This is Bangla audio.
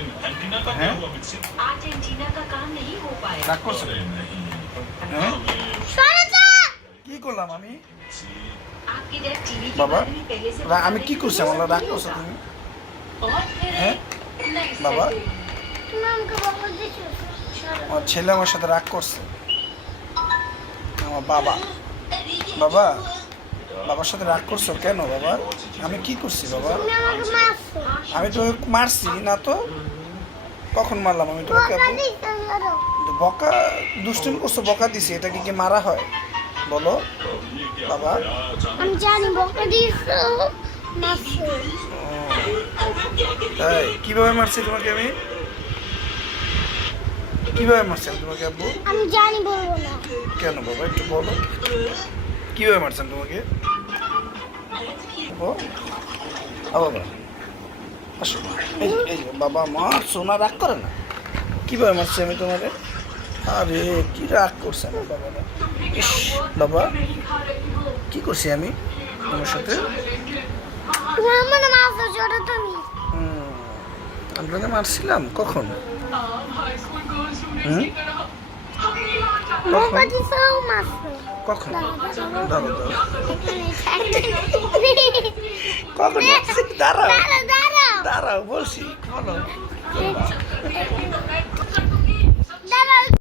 হ্যাঁ अर्जेंटीना का काम नहीं हो पाएगा। রাগ করছো হ্যাঁ কি করলাম আমি आपके डैड टीवी के बाबा, बारे में पहले से আমি কি করছি আমার রাগ করছো তুমি और फिर হ্যাঁ next बाबा, Saturday। আমার ছেলে আমার সাথে রাগ করছে আমার বাবা বাবা বাবার সাথে রাগ করছো কেন বাবা আমি কি করছি বাবা আমি তো মারছি না তো কখন মারলাম আমি তোমাকে আপু তো বকা দুষ্টুমি করছো বকা দিছি এটা কি মারা হয় বলো বাবা আমি জানি বকা দিছো মারছো তাই কিভাবে মারছি তোমাকে আমি কিভাবে মারছি আমি তোমাকে আপু আমি জানি বলবো না কেন বাবা একটু বলো কিভাবে মারছেন তোমাকে ও বাবা আসো এই এই যে, বাবা মা সোনা রাগ করে না কিভাবে মারছি আমি তোমাকে আরে কি রাগ করছে আমার বাবারা ইস বাবা কি করছি আমি তোমার সাথে তুমি আমার মারছো ছোট তুমি আপনাকে মারছিলাম কখন হুম বকা দিছো মারছো কখন ধরো ধরো দাঁড়াও কখন মারছি? দাঁড়াও দাঁড়াও দাঁড়াও বলছি বলো